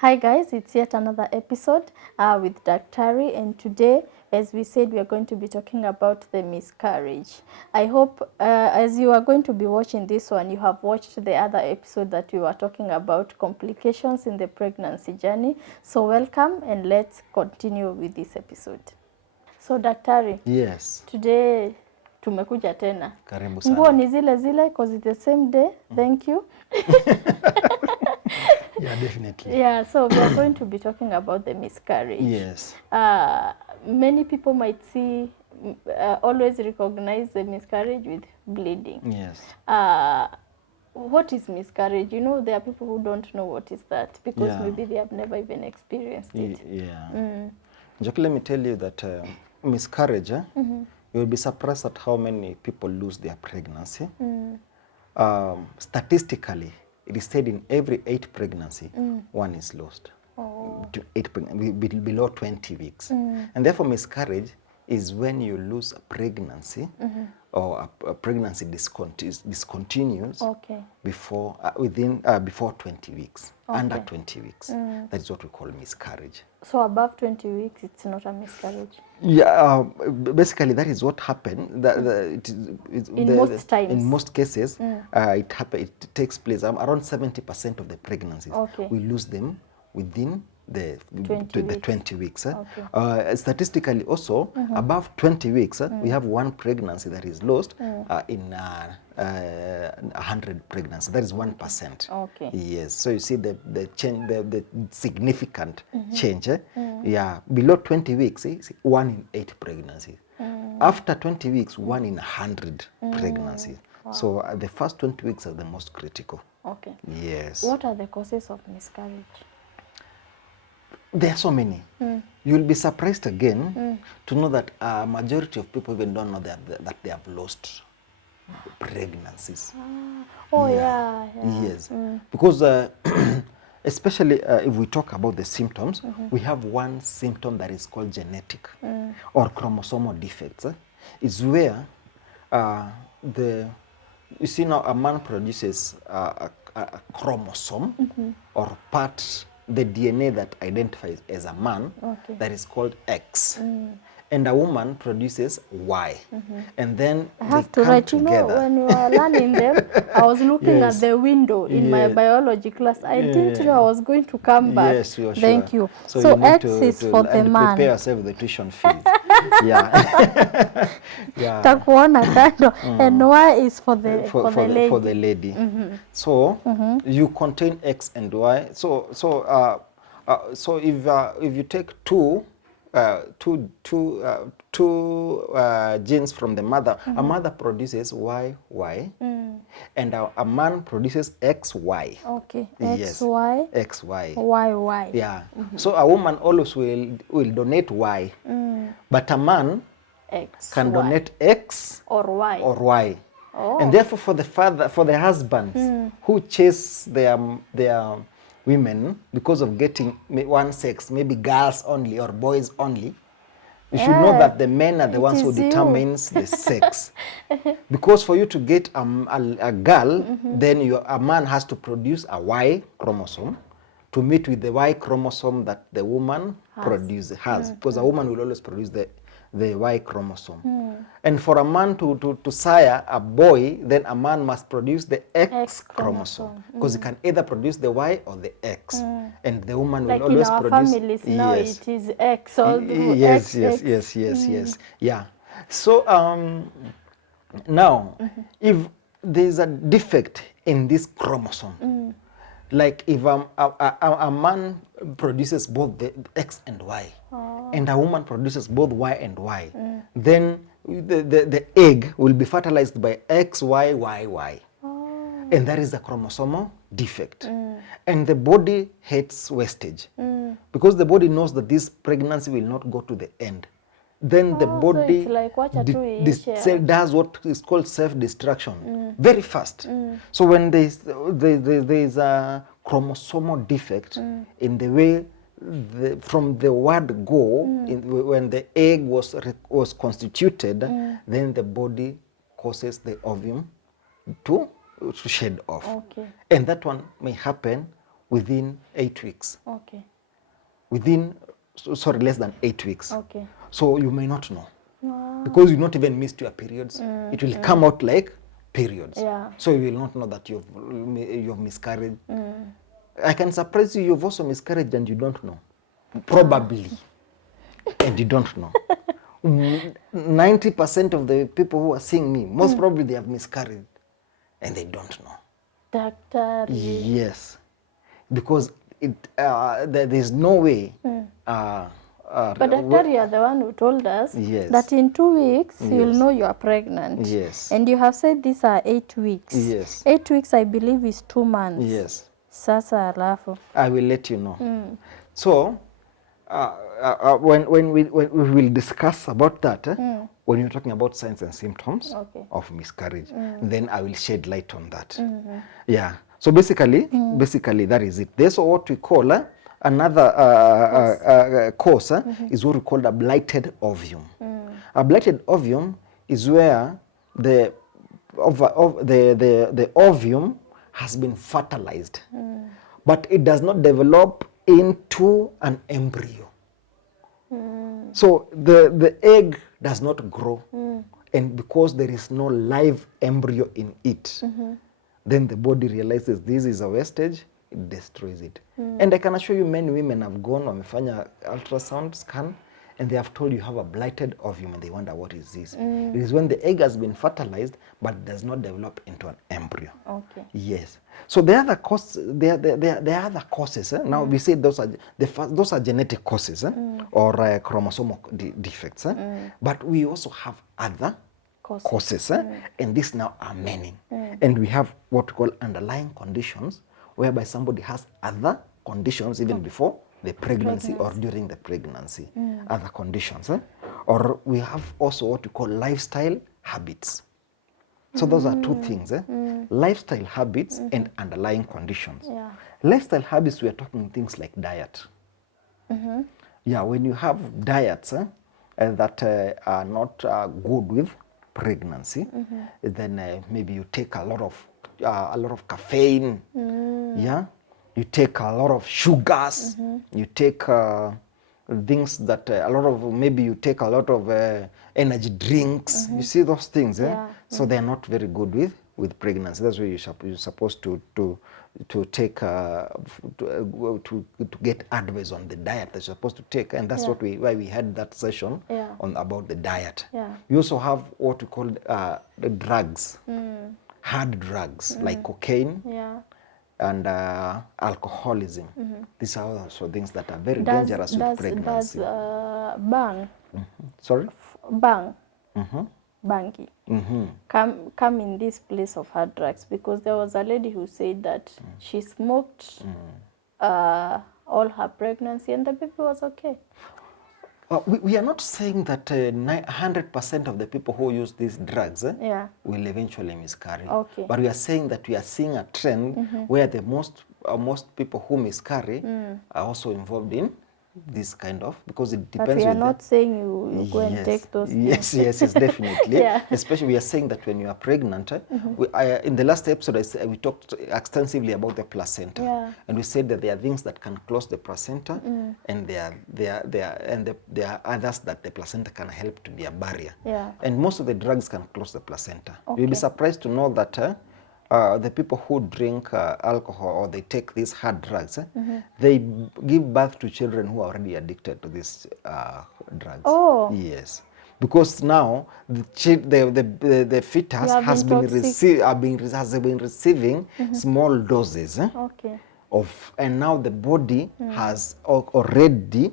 Hi guys, it's yet another episode with Daktari, and today, as we said, we are going to be talking about the miscarriage. I hope as you are going to be watching this one, you have watched the other episode that we were talking about complications in the pregnancy journey. So welcome, and let's continue with this episode. So Daktari, Yes. Today tumekuja tena. Karibu sana. Nguo ni zile zile because it's the same day. Thank you. Yeah, definitely. Yeah, so we are going to be talking about the miscarriage. Yes. Many people might see, always recognize the miscarriage with bleeding. Yes. What is miscarriage? You know, there are people who don't know what is that because Yeah. maybe they have never even experienced it. Yeah. Joke, let me tell you that miscarriage, you will be surprised at how many people lose their pregnancy. Statistically, it is said in every 8 pregnancy, 1 is lost. To 8 below 20 weeks. And therefore miscarriage is when you lose a pregnancy or a pregnancy discontinues before before 20 weeks, under 20 weeks. That is what we call miscarriage. So above 20 weeks, it's not a miscarriage? Yeah, basically that is what happened. Most times. In most cases, it takes place around 70% of the pregnancies. We lose them within the 20 weeks. Statistically also, above 20 weeks, we have 1 pregnancy that is lost in 100 pregnancies. That is 1%. Yes. So you see the change, the significant change. Yeah. Below 20 weeks, 1 in 8 pregnancies. After 20 weeks, 1 in 100 pregnancies. Wow. So the first 20 weeks are the most critical. Yes. What are the causes of miscarriage? There are so many. You'll be surprised again to know that a majority of people even don't know that they have lost pregnancies. Yes. Because especially if we talk about the symptoms, we have one symptom that is called genetic or chromosomal defects. It's where you see now a man produces a chromosome or part, the DNA that identifies as a man, that is called X. And a woman produces Y. And then I have they to come write, together. you know, when we were learning them, I was looking at the window in my biology class. I didn't know I was going to come back. Yes, you are Thank sure. you. So So you need X is for the man. Prepare yourself with the tuition fees. Yeah. Yeah. Takuona kando. And Y is for the lady. For the lady. So you contain X and Y. So if you take two genes from the mother, a mother produces YY, and a man produces XY. Yes. XY. YY. Yeah. So a woman always will donate Y, but a man can donate X or Y. And therefore, for the husbands who chase their women because of getting one sex, maybe girls only or boys only, you should know that the men are the ones who determines the sex. Because for you to get a girl, then a man has to produce a Y chromosome to meet with the Y chromosome that the woman has. Because a woman will always produce the Y chromosome. And for a man to sire a boy, then a man must produce the X chromosome. Because he can either produce the Y or the X. And the woman will always produce... Like in our families now, it is X all through Yes. Yeah. So now, if there is a defect in this chromosome, like if a man produces both the X and Y, and a woman produces both Y and Y, then the egg will be fertilized by XYYY. And that is a chromosomal defect. And the body hates wastage. Because the body knows that this pregnancy will not go to the end. Then the body so like does what is called self-destruction very fast. So when there is a chromosomal defect in the way from the word go, when the egg was constituted, then the body causes the ovum to shed off. And that one may happen within 8 weeks. Okay. Within, sorry, less than 8 weeks. Okay. So you may not know. Wow. Because you not even missed your periods. It will come out like periods. Yeah. So you will not know that you've miscarried. I can surprise you, you've also miscarried and you don't know. Probably. And you don't know. 90% of the people who are seeing me, most probably they have miscarried and they don't know. Doctor. Yes. Because there is no way. But doctor, you are the one who told us Yes. that in 2 weeks you'll Yes. know you are pregnant. Yes. And you have said these are 8 weeks. Yes. 8 weeks, I believe, is 2 months. Yes. Sasa alafu. I will let you know. So, when we will discuss about that, when you're talking about signs and symptoms of miscarriage, then I will shed light on that. Yeah. So basically that is it. There's what we call another cause is what we call a blighted ovum. A blighted ovum is where the ovum has been fertilized, but it does not develop into an embryo. So the egg does not grow, and because there is no live embryo in it, then the body realizes this is a wastage, it destroys it. And I can assure you many women have gone, wamefanya ultrasound scan, and they have told you have a blighted ovum, and they wonder what is this. It is when the egg has been fertilized, but does not develop into an embryo. Okay. Yes. So there are other causes. There are other causes. Now we say those are genetic causes or chromosomal defects. But we also have other causes, and these now are many. And we have what we call underlying conditions, whereby somebody has other conditions even before the pregnancy or during the pregnancy, other conditions. Or we have also what we call lifestyle habits. So those are two things, lifestyle habits and underlying conditions. Yeah. Lifestyle habits, we are talking things like diet. Yeah, when you have diets that are not good with pregnancy, then maybe you take a lot of caffeine. Yeah, you take a lot of sugars. You take things that maybe you take a lot of energy drinks. You see those things, so they're not very good with pregnancy. That's why you're supposed to take to get advice on the diet that you're supposed to take, and that's why we had that session on about the diet. We also have what we call the drugs, hard drugs like cocaine. And alcoholism. These are also things that are very dangerous with pregnancy. Does bang? Sorry? Bang. Bangi. Come in this place of hard drugs, because there was a lady who said that she smoked all her pregnancy and the baby was okay. We are not saying that 100% of the people who use these drugs will eventually miscarry. But we are saying that we are seeing a trend where the most people who miscarry are also involved in this kind of, because it depends. But we are not saying you go and take those things. Yes, definitely. Especially we are saying that when you are pregnant, in the last episode we talked extensively about the placenta, and we said that there are things that can close the placenta, and there are others that the placenta can help to be a barrier. And most of the drugs can close the placenta. You'll be surprised to know that the people who drink alcohol or they take these hard drugs, they give birth to children who are already addicted to these drugs. Yes, because now the fetus has been receiving small doses and now the body has already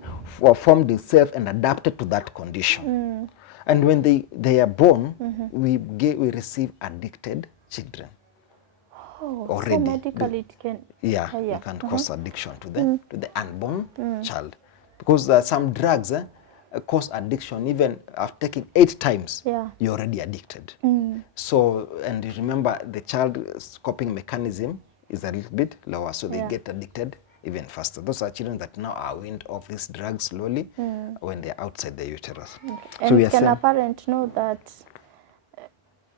formed itself and adapted to that condition. And when they are born, we receive addicted children. Already. So medically it can... it can cause addiction to the unborn child. Because some drugs cause addiction. Even after taking 8 times, you're already addicted. So, and you remember the child's coping mechanism is a little bit lower, so they get addicted even faster. Those are children that now are weaned off these drugs slowly when they're outside the uterus. And so can a parent know that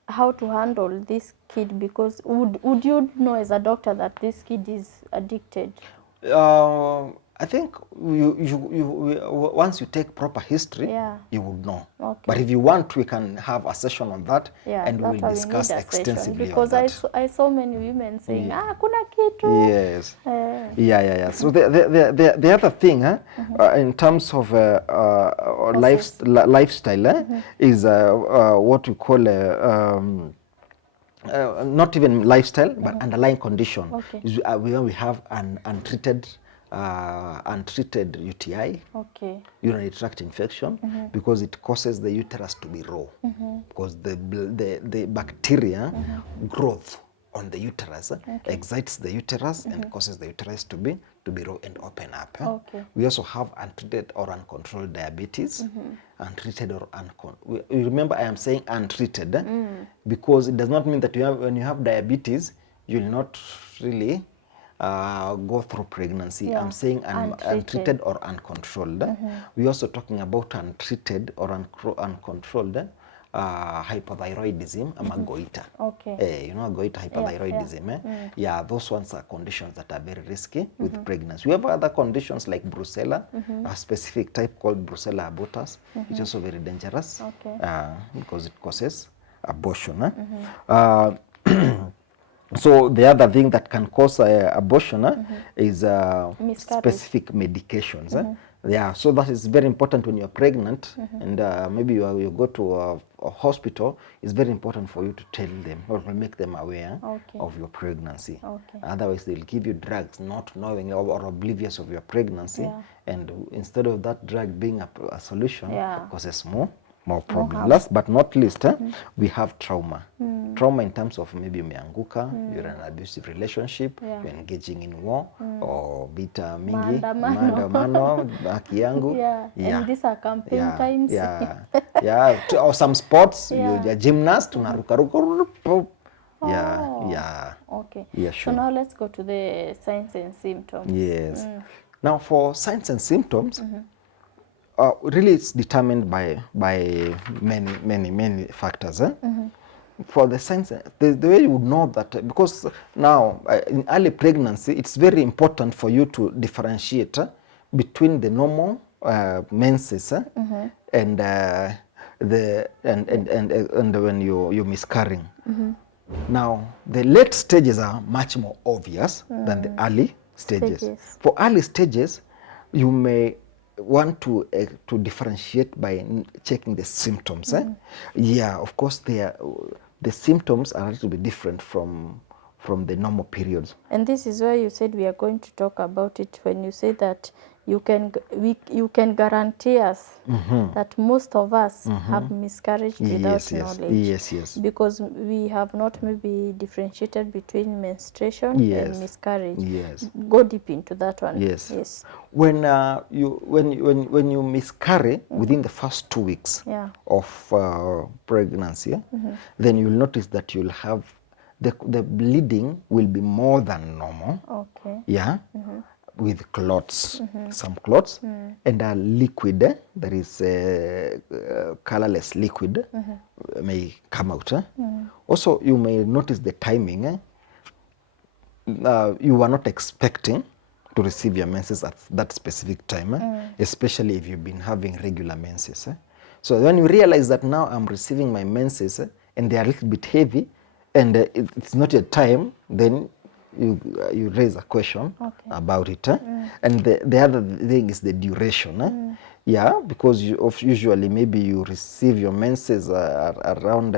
how to handle this kid? Because would you know as a doctor that this kid is addicted? I think once you take proper history, you would know. Okay. But if you want, we can have a session on that, Yeah, and we will discuss extensively on that. Because I saw many women saying, kuna kitu. Yes. Yeah. So the other thing, in terms of lifestyle, is what we call not even lifestyle, but underlying condition. Okay. Is where we have an untreated UTI, urinary tract infection, because it causes the uterus to be raw, because the bacteria growth on the uterus excites the uterus and causes the uterus to be raw and open up. We also have untreated or uncontrolled diabetes. Untreated or uncontrolled. Remember, I am saying untreated because it does not mean that when you have diabetes, you will not really go through pregnancy. I'm saying untreated or uncontrolled. We're also talking about untreated or uncontrolled hypothyroidism, goiter. You know, goiter, hypothyroidism. Yeah, those ones are conditions that are very risky with pregnancy. We have other conditions like brucella, a specific type called brucella abortus, which is also very dangerous because it causes abortion. So the other thing that can cause abortion is specific medications. Yeah, so that is very important when you're pregnant and maybe you go to a hospital. It's very important for you to tell them or to make them aware of your pregnancy. Otherwise, they'll give you drugs not knowing or oblivious of your pregnancy. And instead of that drug being a solution, causes more problem. Last but not least, we have trauma. Trauma in terms of maybe umeanguka, you're in an abusive relationship, you're engaging in war, or vita mingi, maandamano, haki yangu. And these are campaign times. Or some sports, you're a gymnast, unaruka. Okay. Yeah, sure. So now let's go to the signs and symptoms. Yes. Now for signs and symptoms, really it's determined by many factors. For the signs, the way you would know that, because now in early pregnancy, it's very important for you to differentiate between the normal menses and when you're miscarrying. Now the late stages are much more obvious than the early stages. For early stages, you may want to differentiate by checking the symptoms. Yeah, of course, the symptoms are a little bit different from the normal periods. And this is why you said we are going to talk about it when you say that you can guarantee us that most of us have miscarriage without knowledge. Yes. Because we have not maybe differentiated between menstruation and miscarriage. Go deep into that one. Yes. When you miscarry within the first 2 weeks of pregnancy, then you'll notice that you'll have the bleeding will be more than normal. With clots, some clots, and a liquid, there is a colorless liquid may come out. Also, you may notice the timing. You are not expecting to receive your menses at that specific time, especially if you've been having regular menses. So when you realize that now I'm receiving my menses and they are a little bit heavy and it's not yet time, then you raise a question about it. And the other thing is the duration. Because usually maybe you receive your menses around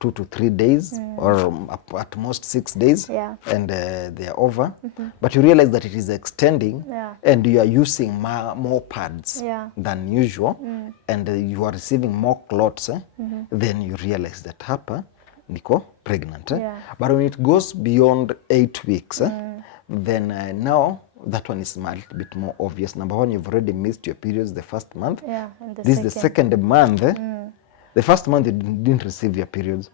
2 to 3 days or at most 6 days and they are over. But you realize that it is extending and you are using more pads than usual and you are receiving more clots. Then you realize that hapa niko pregnant. But when it goes beyond 8 weeks, then now that one is a little bit more obvious. Number one, you've already missed your periods the first month. This is the second month. The first month you didn't receive your periods.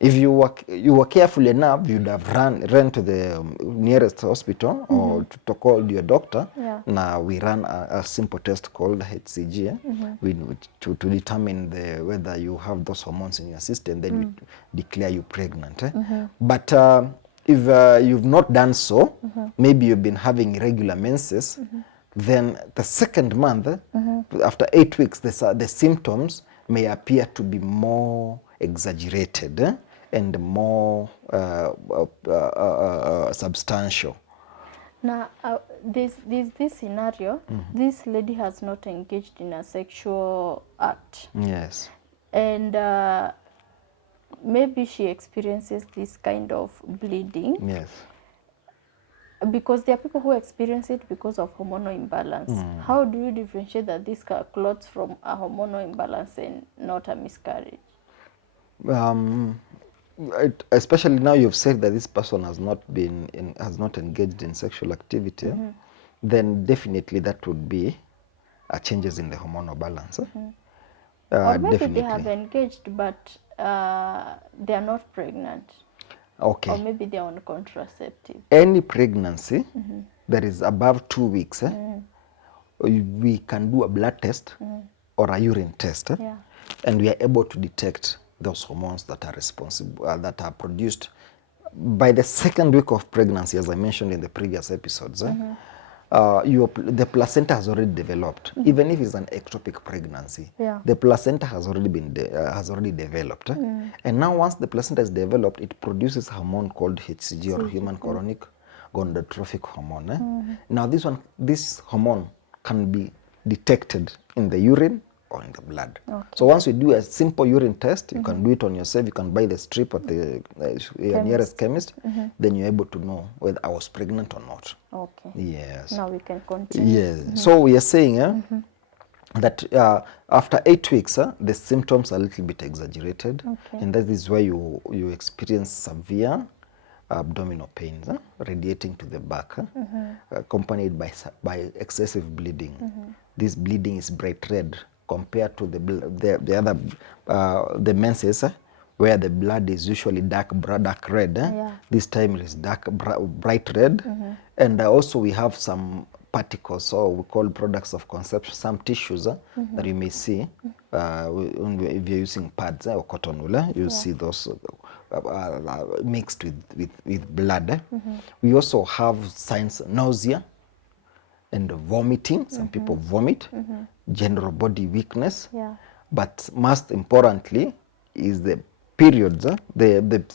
If you were careful enough, you'd have ran to the nearest hospital or to call your doctor. Now we ran a simple test called HCG to determine whether you have those hormones in your system. Then we declare you pregnant. But if you've not done so, maybe you've been having irregular menses, then the second month, after 8 weeks, the symptoms may appear to be more exaggerated and more substantial. Now, this scenario, this lady has not engaged in a sexual act. Yes. And maybe she experiences this kind of bleeding. Yes. Because there are people who experience it because of hormonal imbalance. How do you differentiate that this clots from a hormonal imbalance and not a miscarriage? Especially now you've said that this person has not engaged in sexual activity, then definitely that would be changes in the hormonal balance. Or maybe Definitely. they have engaged, but they are not pregnant. Okay. Or maybe they are on contraceptive. Any pregnancy that is above 2 weeks, we can do a blood test or a urine test, Yeah. and we are able to detect those hormones that are responsible, that are produced by the second week of pregnancy, as I mentioned in the previous episodes. The placenta has already developed. Even if it's an ectopic pregnancy, Yeah. the placenta has already been developed. And now once the placenta is developed, it produces a hormone called HCG, or human chorionic gonadotrophic hormone. Now this hormone can be detected in the urine or in the blood. Okay. So once we do a simple urine test, you can do it on yourself. You can buy the strip at the your nearest chemist. Then you're able to know whether I was pregnant or not. Okay. Yes. Now we can continue. Yes. So we are saying that after 8 weeks, the symptoms are a little bit exaggerated, Okay. and that is where you experience severe abdominal pains radiating to the back, accompanied by excessive bleeding. This bleeding is bright red compared to the other the menses, where the blood is usually dark red. Yeah. This time it is bright red, and also we have some particles, or we call products of conception, some tissues that you may see if you're using pads or cotton wool. You see those mixed with blood. We also have signs nausea and vomiting. Some people vomit, general body weakness. Yeah. But most importantly is the periods,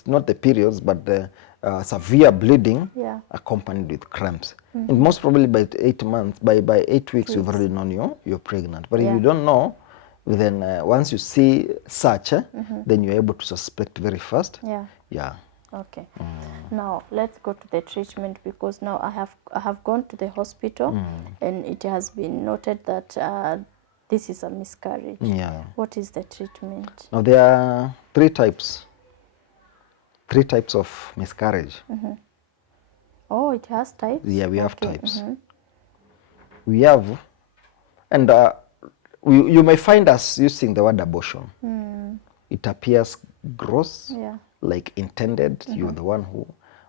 not the periods, but the severe bleeding accompanied with cramps. And most probably by 8 months, by 8 weeks, you've already known you're pregnant. But if you don't know, then once you see such, then you're able to suspect very fast. Yeah. Yeah. Okay. Now let's go to the treatment, because now I have gone to the hospital and it has been noted that this is a miscarriage. Yeah. What is the treatment? Now there are three types of miscarriage. Oh, it has types? Yeah, we have types. We have, and you may find us using the word abortion. It appears gross, like intended, you're the one who,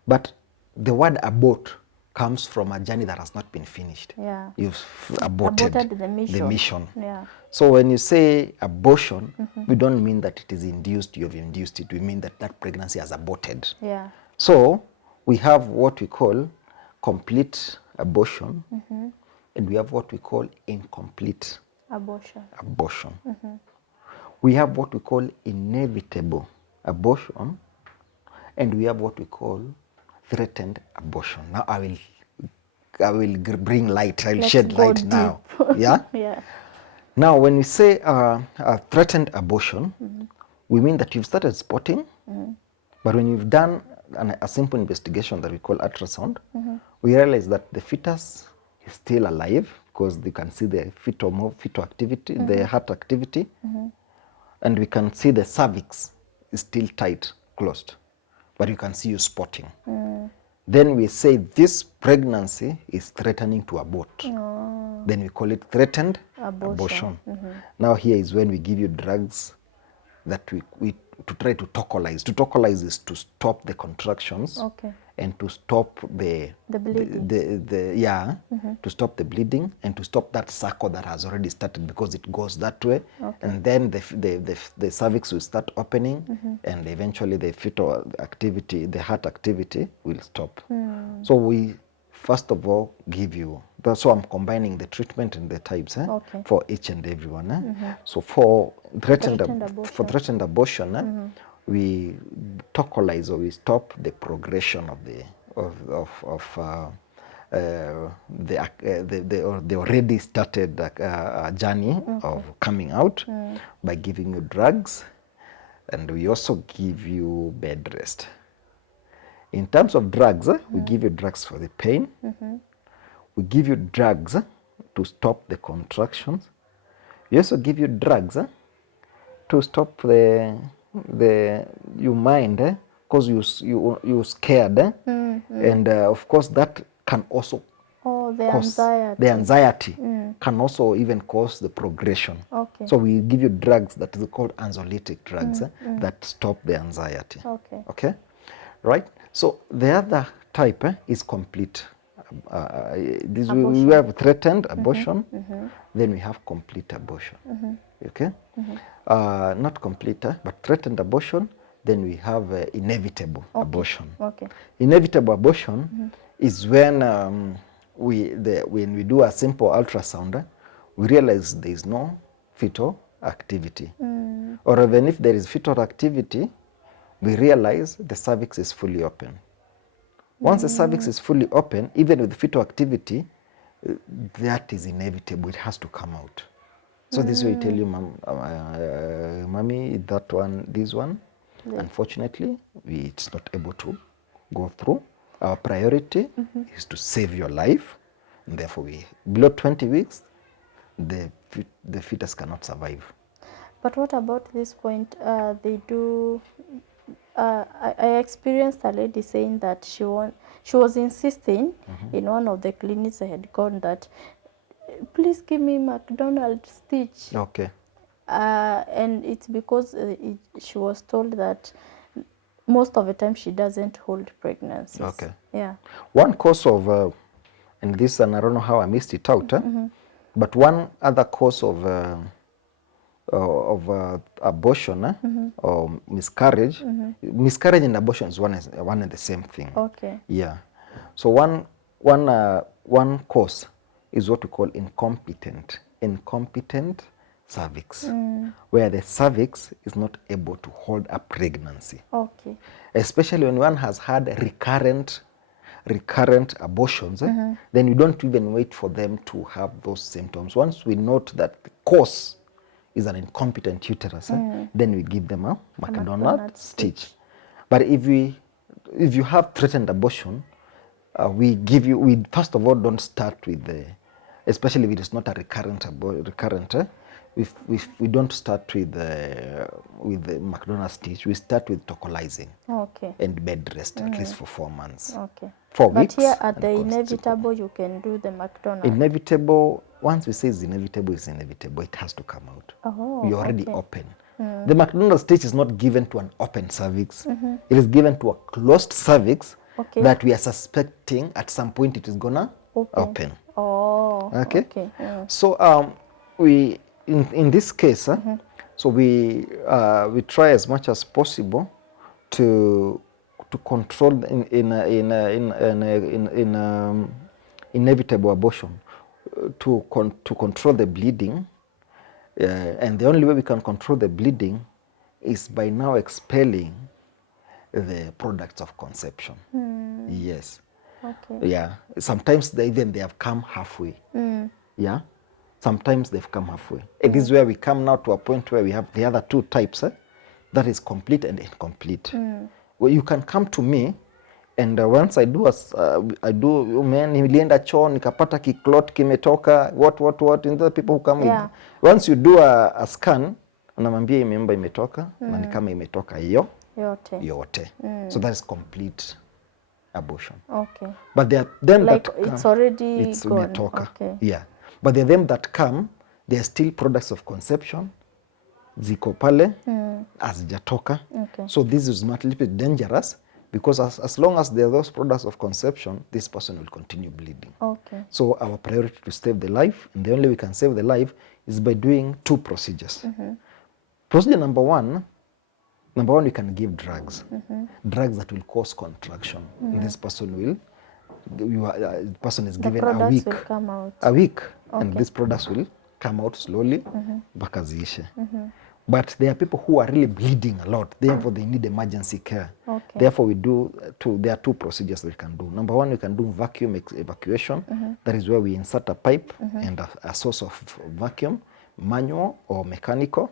but the word abort comes from a journey that has not been finished. Yeah. You've aborted the mission. Yeah. So when you say abortion, we don't mean that it is induced, you've induced it. We mean that that pregnancy has aborted. Yeah. So we have what we call complete abortion, and we have what we call incomplete Abortion. We have what we call inevitable abortion, and we have what we call threatened abortion. Now I will bring light. I'll shed light now. Yeah. Yeah. Now, when we say threatened abortion, we mean that you've started spotting, but when you've done a simple investigation that we call ultrasound, we realize that the fetus is still alive, because you can see the fetal activity, the heart activity, and we can see the cervix is still tight, closed, but you can see you spotting. Then we say this pregnancy is threatening to abort. Then we call it threatened abortion. Now here is when we give you drugs that we to try to tokolize. To tokolize is to stop the contractions and to stop The bleeding. to stop the bleeding and to stop that circle that has already started, because it goes that way. Okay. And then the cervix will start opening, and eventually the fetal activity, the heart activity will stop. So we first of all give you, so I'm combining the treatment and the types Okay. for each and every one. So for threatened abortion, we tokenize, or we stop the progression of the already started journey of coming out by giving you drugs, and we also give you bed rest. In terms of drugs, we give you drugs for the pain. We give you drugs to stop the contractions. We also give you drugs to stop your mind, because you scared, and of course that can also cause anxiety. The anxiety can also even cause the progression. Okay. So we give you drugs that is called anxiolytic drugs that stop the anxiety. Okay. Okay, right? So the other type is complete. We have threatened abortion, then we have complete abortion. Okay, not complete, but threatened abortion. Then we have inevitable abortion. Okay. Inevitable abortion is when when we do a simple ultrasound, we realize there is no fetal activity, or even if there is fetal activity, we realize the cervix is fully open. Once the cervix is fully open, even with fetal activity, that is inevitable. It has to come out. So this way, tell you, mommy, that one, this one, unfortunately, it's not able to go through. Our priority is to save your life, and therefore, below 20 weeks, the fetus cannot survive. But what about this point? They do. I experienced a lady saying that she was insisting in one of the clinics I had gone that, please give me McDonald's stitch. Okay. And it's because she was told that most of the time she doesn't hold pregnancies. Okay. Yeah. One cause of, and this, and I don't know how I missed it out, but one other cause of abortion or miscarriage. Miscarriage and abortion is one and the same thing. Okay. Yeah. So one cause is what we call incompetent cervix, where the cervix is not able to hold a pregnancy. Okay. Especially when one has had recurrent abortions, then you don't even wait for them to have those symptoms. Once we note that the cause is an incompetent uterus, then we give them a McDonald's stitch. But if you have threatened abortion, we first of all don't start with especially if it is not a recurrent, we don't start with the McDonald's stitch. We start with tokalizing and bed rest at least for 4 months. Okay. 4 weeks. But here at the inevitable, you can do the McDonald's. Inevitable, once we say it's inevitable, it's inevitable. It has to come out. Oh, you're already open. The McDonald's stitch is not given to an open cervix. It is given to a closed cervix that we are suspecting at some point it is gonna open. Oh, okay. Yeah. So we in this case, so we try as much as possible to control in inevitable abortion, to control the bleeding, and the only way we can control the bleeding is by now expelling the products of conception. Yes. Okay. Yeah. Sometimes they have come halfway. Yeah. Sometimes they've come halfway. And this is where we come now to a point where we have the other two types, that is complete and incomplete. Well, you can come to me, and once I do nilienda choo nikapata kiklot kimetoka, what, and the people who come with. Once you do a scan, unamwambia imemba imetoka, na ni kama imetoka yote. So that is complete abortion. Okay. But there are them like that come, it's already it's gone. imetoka. Okay. Yeah. But there are them that come, they are still products of conception. Ziko pale, hazijatoka. Okay. So this is not a little bit dangerous because as long as there are those products of conception, this person will continue bleeding. Okay. So our priority to save the life, and the only way we can save the life is by doing 2 procedures. Procedure number one, we can give drugs. Drugs that will cause contraction. This person will, the person is given a week. Will come out. A week. Okay. And these products will come out slowly, mpaka ziishe. But there are people who are really bleeding a lot, therefore they need emergency care. Okay. Therefore there are 2 procedures that we can do. Number one, we can do vacuum evacuation. That is where we insert a pipe and a source of vacuum, manual or mechanical,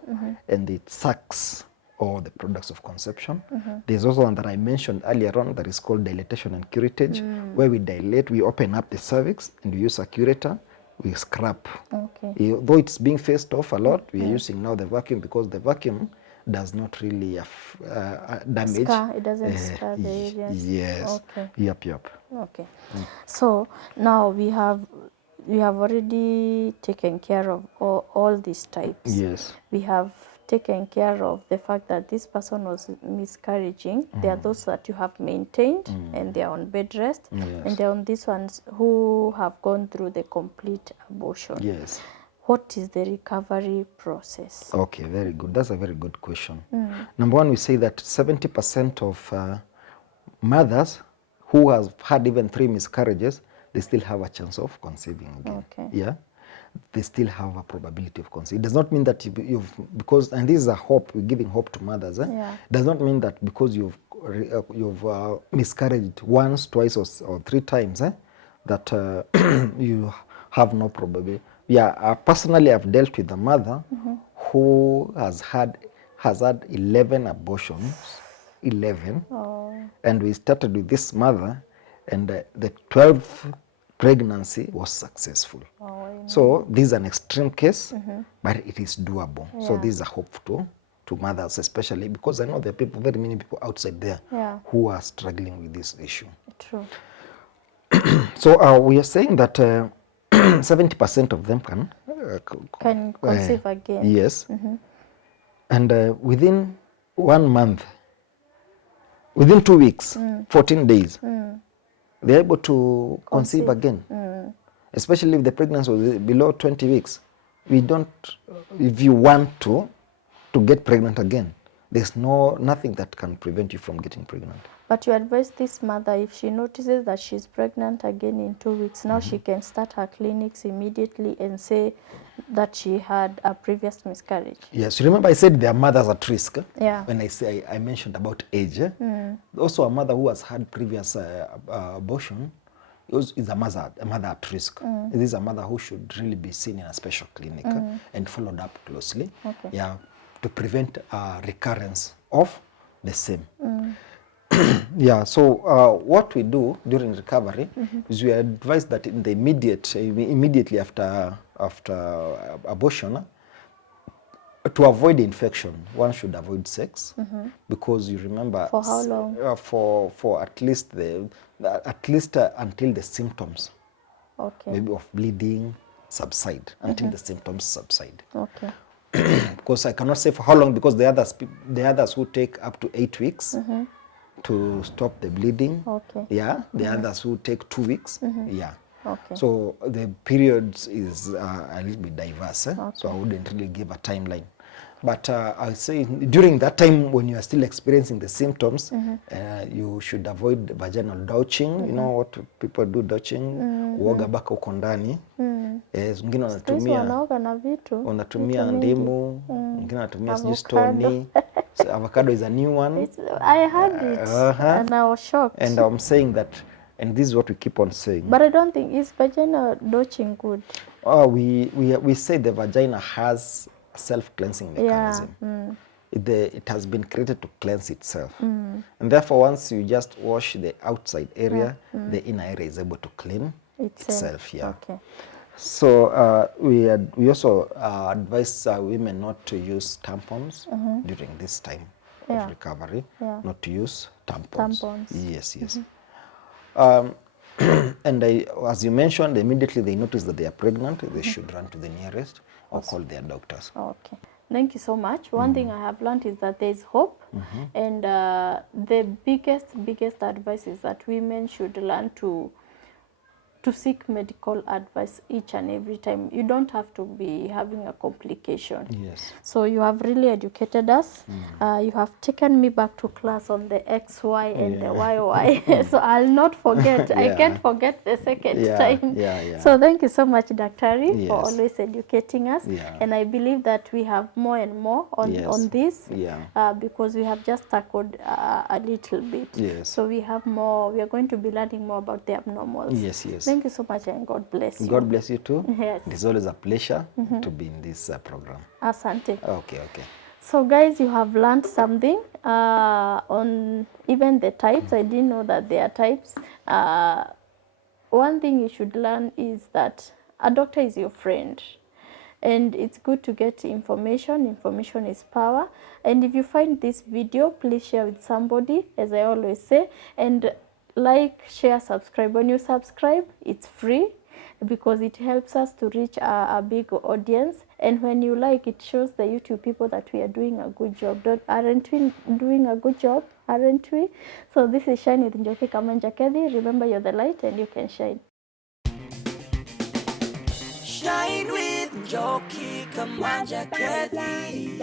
and it sucks all the products of conception. There's also one that I mentioned earlier on that is called dilatation and curettage, where we dilate, we open up the cervix and we use a curator, we scrap. Okay. Though it's being phased off a lot, we are using now the vacuum because the vacuum does not really damage. Scar, it doesn't scar the areas. Yes. Okay. Yep. Okay. So now we have already taken care of all these types. Yes. We have taken care of the fact that this person was miscarriaging. There are those that you have maintained and they are on bed rest. Yes. And there are these ones who have gone through the complete abortion. Yes. What is the recovery process? Okay, very good. That's a very good question. Number one, we say that 70% of mothers who have had even 3 miscarriages, they still have a chance of conceiving again. Okay. Yeah, they still have a probability of conceiving. It does not mean that because, and this is a hope, we're giving hope to mothers. Yeah. It does not mean that because you've miscarried once, twice, or 3 times, that you have no probability. Yeah, personally, I've dealt with a mother who has had 11 abortions, 11. Oh. And we started with this mother, and the 12th pregnancy was successful. Oh, so this is an extreme case, but it is doable. Yeah. So this is a hope to mothers, especially because I know there are very many people outside there who are struggling with this issue. True. So we are saying that 70% of them can conceive again. Yes. And within 1 month, within 2 weeks, 14 days, they're able to conceive again. Especially if the pregnancy was below 20 weeks. We don't, if you want to get pregnant again, there's nothing that can prevent you from getting pregnant. But you advise this mother, if she notices that she's pregnant again in 2 weeks, now she can start her clinics immediately and say that she had a previous miscarriage. Yes, remember I said there are mothers at risk. Yeah. When I mentioned about age. Also a mother who has had previous abortion is a mother at risk. This is a mother who should really be seen in a special clinic and followed up closely. Okay. Yeah, to prevent recurrence of the same. Yeah, so what we do during recovery is we advise that in the immediately after abortion, to avoid infection, one should avoid sex because you remember for how long? For at least until the symptoms, maybe of bleeding subside, until the symptoms subside. Okay. Because I cannot say for how long, because the others who take up to 8 weeks to stop the bleeding. Okay. Yeah, the others who take 2 weeks. Yeah. Okay. So the periods is a little bit diverse. So I wouldn't really give a timeline. But I'll say during that time when you are still experiencing the symptoms, you should avoid vaginal douching. You know what people do, douching, uoga baka uko ndani. Wengine wanatumia ndimu, wengine wanatumia sijui stoni. So avocado is a new one. I had it and I was shocked. And I'm saying that, and this is what we keep on saying. But I don't think, is vaginal douching good? We say the vagina has a self-cleansing mechanism. Yeah. It has been created to cleanse itself. And therefore, once you just wash the outside area, the inner area is able to clean itself. Yeah. Okay. So we also advise women not to use tampons during this time of recovery. Yeah. Not to use tampons. Yes. And as you mentioned, immediately they notice that they are pregnant, they should run to the nearest or call their doctors. Okay. Thank you so much. One thing I have learned is that there is hope, and the biggest advice is that women should learn to seek medical advice each and every time. You don't have to be having a complication. Yes. So you have really educated us. You have taken me back to class on the XY and the YY. So I'll not forget. I can't forget the second time. So thank you so much, Daktari, for always educating us. And I believe that we have more and more on this because we have just tackled a little bit. So we have more. We are going to be learning more about the abnormals. Yes, yes. Thank you so much, and God bless you. God bless you too. Yes. It's always a pleasure to be in this program. Asante. Okay. So guys, you have learned something on even the types. I didn't know that there are types. One thing you should learn is that a doctor is your friend. And it's good to get information. Information is power. And if you find this video, please share with somebody, as I always say. And like, share, subscribe. When you subscribe, it's free because it helps us to reach a big audience. And when you like, it shows the YouTube people that we are doing a good job. Aren't we doing a good job? Aren't we? So this is Shine with Njoki Kamanja Kethi. Remember, you're the light and you can shine. Shine with Njoki Kamanja Kethi.